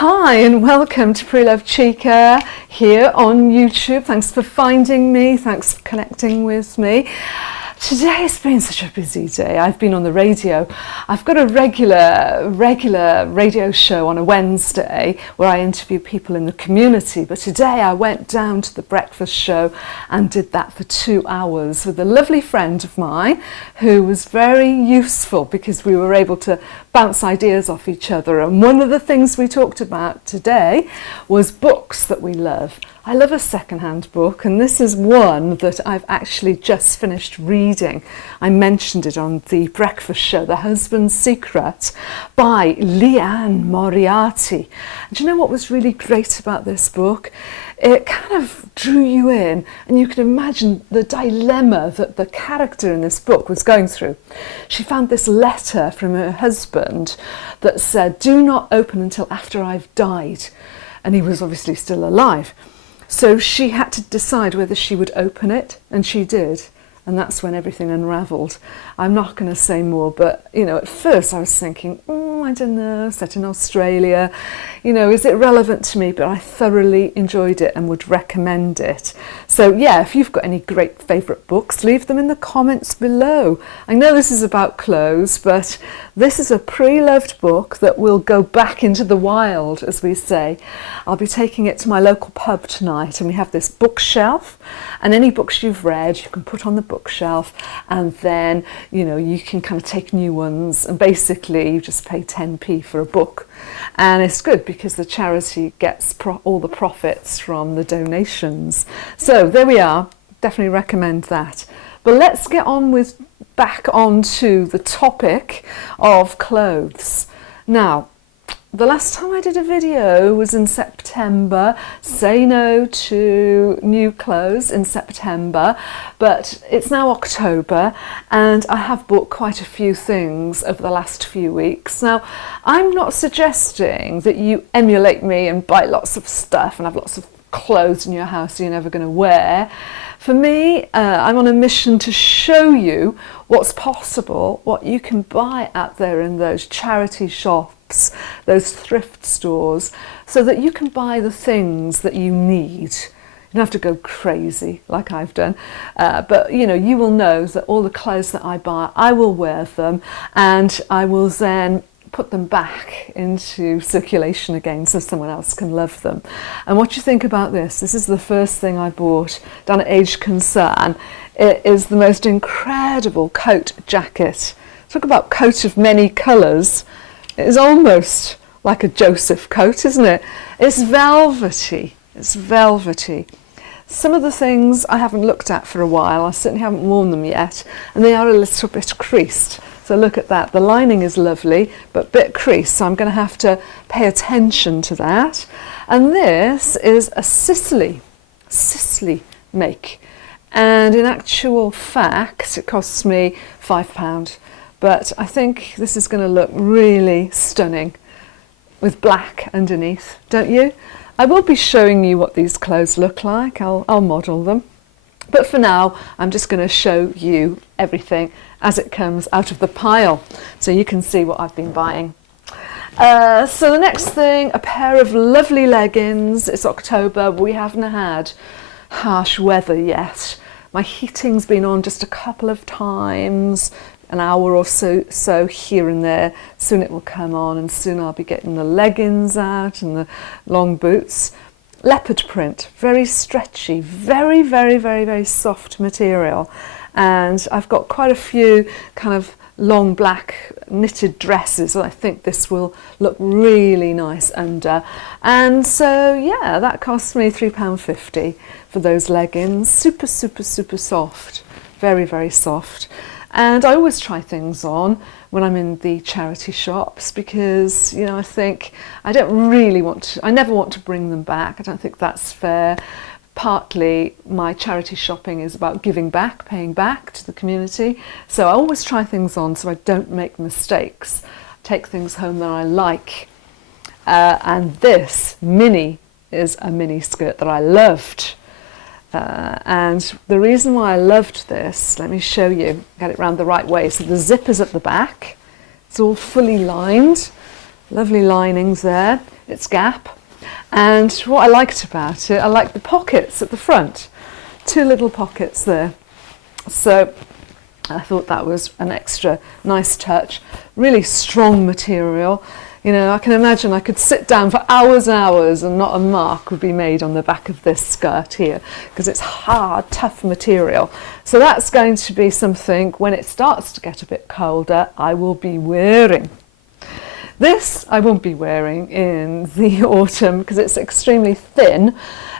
Hi and welcome to Preloved Chica here on YouTube. Thanks for finding me, thanks for connecting with me. Today's been such a busy day. I've been on the radio. I've got a regular radio show on a Wednesday where I interview people in the community, but today I went down to the breakfast show and did that for 2 hours with a lovely friend of mine who was very useful because we were able to bounce ideas off each other. And one of the things we talked about today was books that we love. I love a secondhand book, and this is one that I've actually just finished reading. I mentioned it on the breakfast show, The Husband's Secret by Liane Moriarty. And do you know what was really great about this book? It kind of drew you in, and you could imagine the dilemma that the character in this book was going through. She found this letter from her husband that said, "Do not open until after I've died." And he was obviously still alive. So she had to decide whether she would open it, and she did. And that's when everything unravelled. I'm not going to say more, but, you know, at first I was thinking, I don't know, set in Australia, you know, is it relevant to me? But I thoroughly enjoyed it and would recommend it. So, yeah, if you've got any great favourite books, leave them in the comments below. I know this is about clothes, but this is a pre-loved book that will go back into the wild, as we say. I'll be taking it to my local pub tonight, and we have this bookshelf, and any books you've read you can put on the bookshelf, and then, you know, you can kind of take new ones, and basically you just pay 10p for a book. And it's good because the charity gets all the profits from the donations. So there we are, definitely recommend that. But let's get on with back onto the topic of clothes. Now, the last time I did a video was in September, say no to new clothes in September, but it's now October and I have bought quite a few things over the last few weeks. Now, I'm not suggesting that you emulate me and buy lots of stuff and have lots of clothes in your house you're never going to wear. For me, I'm on a mission to show you what's possible, what you can buy out there in those charity shops, those thrift stores, so that you can buy the things that you need. You don't have to go crazy like I've done, but you know, you will know that all the clothes that I buy, I will wear them, and I will then put them back into circulation again so someone else can love them. And what do you think about this? This is the first thing I bought down at Age Concern. It is the most incredible coat jacket. Talk about coat of many colours. It is almost like a Joseph coat, isn't it? It's velvety. It's velvety. Some of the things I haven't looked at for a while. I certainly haven't worn them yet, and they are a little bit creased. So look at that. The lining is lovely, but a bit creased, so I'm going to have to pay attention to that. And this is a Sicily make. And in actual fact, it costs me £5. But I think this is going to look really stunning with black underneath, don't you? I will be showing you what these clothes look like. I'll model them. But for now, I'm just going to show you everything as it comes out of the pile, so you can see what I've been buying. So the next thing, a pair of lovely leggings. It's October, but we haven't had harsh weather yet. My heating's been on just a couple of times, an hour or so here and there. Soon it will come on, and soon I'll be getting the leggings out and the long boots. Leopard print, very stretchy, very, very, very, very soft material. And I've got quite a few kind of long black knitted dresses that I think this will look really nice under. And so, yeah, that cost me £3.50 for those leggings. Super, super, super soft, very, very soft. And I always try things on when I'm in the charity shops because, you know, I think I never want to bring them back. I don't think that's fair. Partly my charity shopping is about giving back, paying back to the community. So I always try things on so I don't make mistakes. Take things home that I like. And this mini is a mini skirt that I loved. And the reason why I loved this, let me show you, get it round the right way. So the zip is at the back, it's all fully lined, lovely linings there. It's Gap. And what I liked about it, I liked the pockets at the front. 2 little pockets there. So I thought that was an extra nice touch. Really strong material. You know, I can imagine I could sit down for hours and hours and not a mark would be made on the back of this skirt here, because it's hard, tough material. So that's going to be something, when it starts to get a bit colder, I will be wearing. This I won't be wearing in the autumn because it's extremely thin.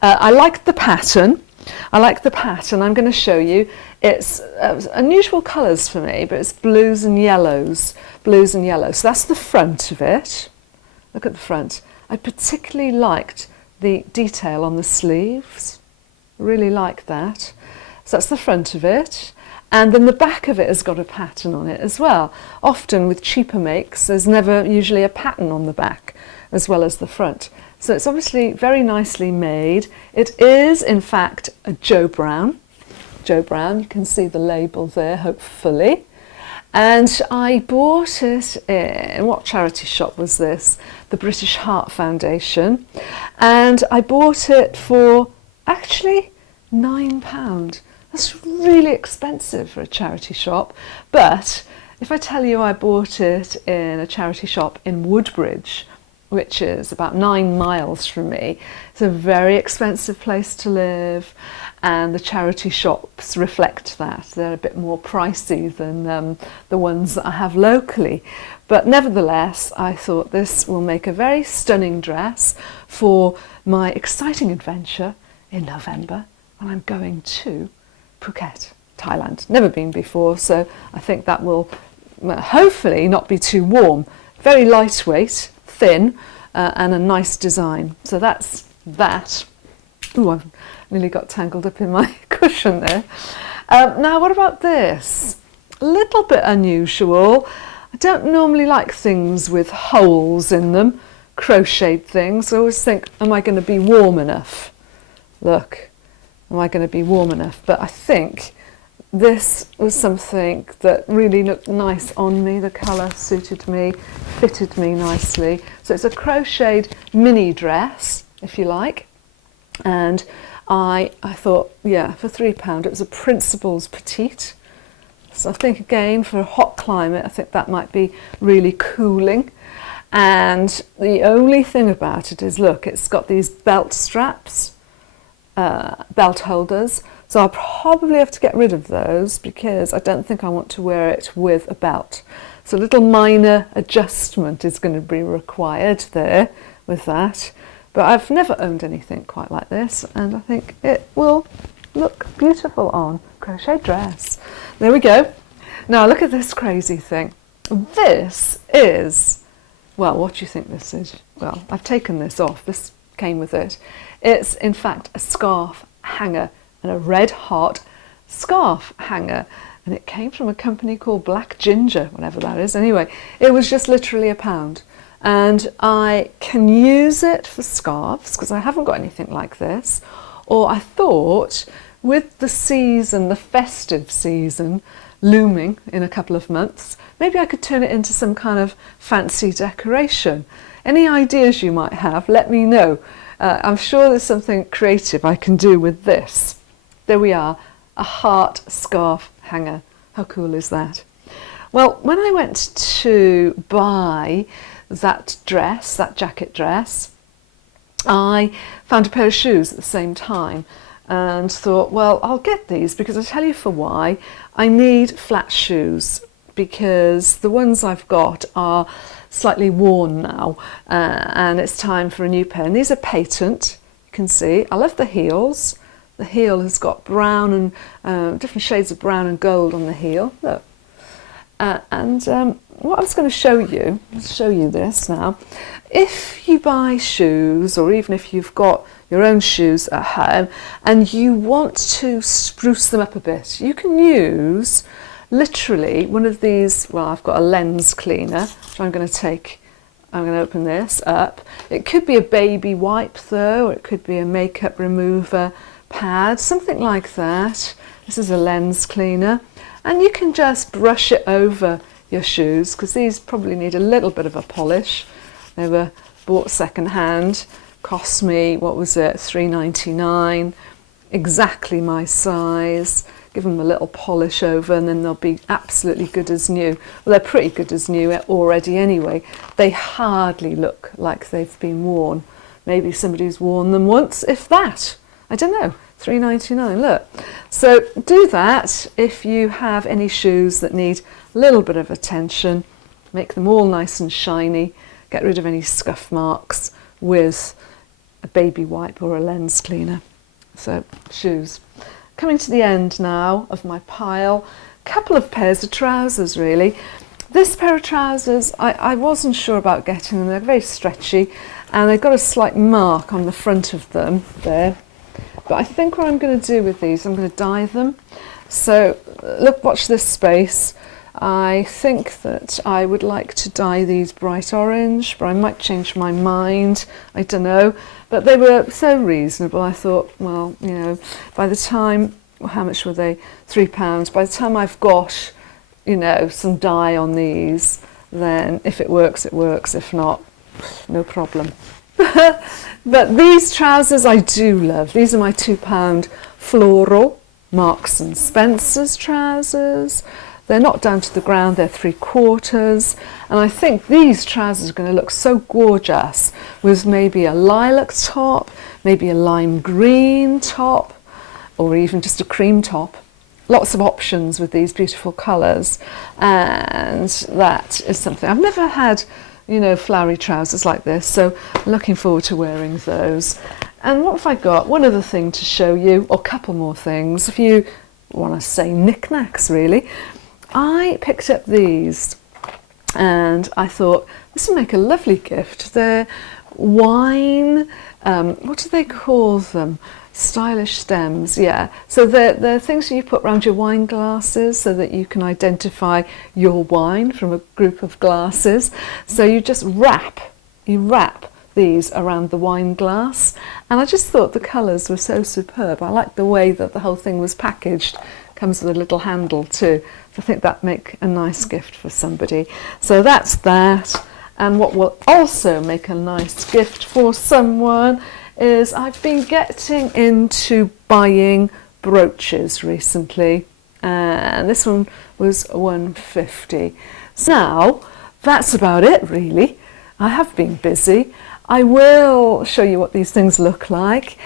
I like the pattern. I'm going to show you. It's unusual colours for me, but it's blues and yellows. So that's the front of it. Look at the front. I particularly liked the detail on the sleeves. Really like that. So that's the front of it. And then the back of it has got a pattern on it as well. Often with cheaper makes, there's never usually a pattern on the back as well as the front. So it's obviously very nicely made. It is, in fact, a Joe Brown. Joe Brown, you can see the label there, hopefully. And I bought it in, what charity shop was this? The British Heart Foundation. And I bought it for, actually, £9. That's really expensive for a charity shop. But if I tell you I bought it in a charity shop in Woodbridge, which is about 9 miles from me. It's a very expensive place to live, and the charity shops reflect that. They're a bit more pricey than the ones that I have locally. But nevertheless, I thought this will make a very stunning dress for my exciting adventure in November when I'm going to Phuket, Thailand. Never been before, so I think that will hopefully not be too warm. Very lightweight, thin, and a nice design. So that's that. Ooh, I've nearly got tangled up in my cushion there. Now, what about this? A little bit unusual. I don't normally like things with holes in them, crocheted things. I always think, am I going to be warm enough? Look, am I going to be warm enough? But I think this was something that really looked nice on me. The colour suited me, fitted me nicely. So it's a crocheted mini dress, if you like. And I thought, yeah, for £3, it was a Principal's Petite. So I think, again, for a hot climate, I think that might be really cooling. And the only thing about it is, look, it's got these belt straps, belt holders. So I'll probably have to get rid of those because I don't think I want to wear it with a belt. So a little minor adjustment is going to be required there with that. But I've never owned anything quite like this, and I think it will look beautiful on crochet dress. There we go. Now look at this crazy thing. This is, well, what do you think this is? Well, I've taken this off. This came with it. It's in fact a scarf hanger, and a red heart scarf hanger, and it came from a company called Black Ginger, whatever that is. Anyway, it was just literally £1, and I can use it for scarves because I haven't got anything like this. Or I thought, with the season, the festive season looming in a couple of months, maybe I could turn it into some kind of fancy decoration. Any ideas you might have, let me know. I'm sure there's something creative I can do with this. There we are, a heart scarf hanger. How cool is that? Well, when I went to buy that dress, that jacket dress, I found a pair of shoes at the same time and thought, well, I'll get these because I'll tell you for why. I need flat shoes because the ones I've got are slightly worn now, and it's time for a new pair. And these are patent, you can see. I love the heels. The heel has got brown and different shades of brown and gold on the heel. Look. What I was going to show you, let's show you this now. If you buy shoes, or even if you've got your own shoes at home and you want to spruce them up a bit, you can use literally one of these. Well, I've got a lens cleaner, which I'm going to open this up. It could be a baby wipe though, or it could be a makeup remover pad, something like that. This is a lens cleaner, and you can just brush it over your shoes because these probably need a little bit of a polish. They were bought secondhand. Cost me, what was it, £3.99, exactly my size. Give them a little polish over and then they'll be absolutely good as new. Well, they're pretty good as new already anyway. They hardly look like they've been worn. Maybe somebody's worn them once, if that. I don't know, £3.99, look. So do that if you have any shoes that need a little bit of attention. Make them all nice and shiny. Get rid of any scuff marks with a baby wipe or a lens cleaner. So, shoes. Coming to the end now of my pile, a couple of pairs of trousers really. This pair of trousers, I wasn't sure about getting them. They're very stretchy and they've got a slight mark on the front of them there. But I think what I'm going to do with these, I'm going to dye them. So look, watch this space. I think that I would like to dye these bright orange, but I might change my mind. I don't know. But they were so reasonable. I thought, well, you know, by the time, how much were they? £3. By the time I've got, you know, some dye on these, then if it works, it works. If not, no problem. But these trousers I do love. These are my £2 floral Marks and Spencer's trousers. They're not down to the ground, they're 3/4. And I think these trousers are going to look so gorgeous with maybe a lilac top, maybe a lime green top, or even just a cream top. Lots of options with these beautiful colours. And that is something. I've never had, you know, flowery trousers like this, so I'm looking forward to wearing those. And what have I got? One other thing to show you, or a couple more things, if you want to say knickknacks really. I picked up these and I thought this would make a lovely gift. They're wine, what do they call them? Stylish stems, yeah. So they're things you put around your wine glasses so that you can identify your wine from a group of glasses. So you just wrap these around the wine glass. And I just thought the colours were so superb. I liked the way that the whole thing was packaged. Comes with a little handle too. So I think that'd make a nice gift for somebody. So that's that. And what will also make a nice gift for someone is I've been getting into buying brooches recently. And this one was £1.50. So now that's about it really. I have been busy. I will show you what these things look like.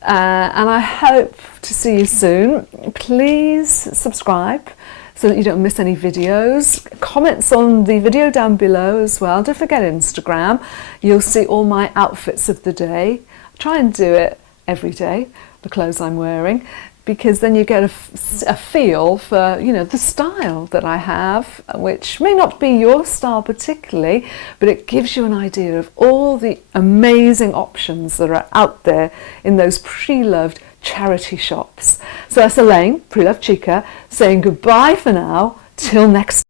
And I hope to see you soon. Please subscribe so that you don't miss any videos. Comments on the video down below as well. Don't forget Instagram. You'll see all my outfits of the day. I try and do it every day, the clothes I'm wearing, because then you get a feel for, you know, the style that I have, which may not be your style particularly, but it gives you an idea of all the amazing options that are out there in those pre-loved charity shops. So that's Elene, Preloved Chica, saying goodbye for now, till next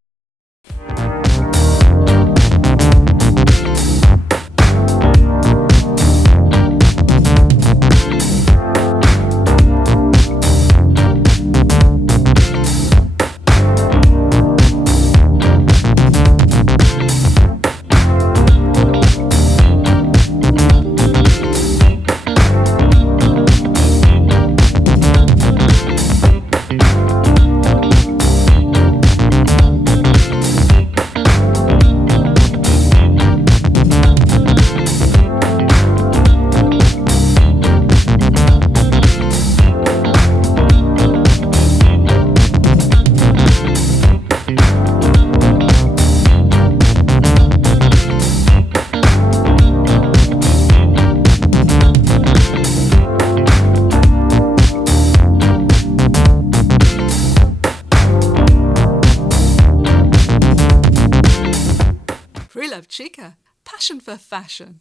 time. Preloved Chica, passion for fashion.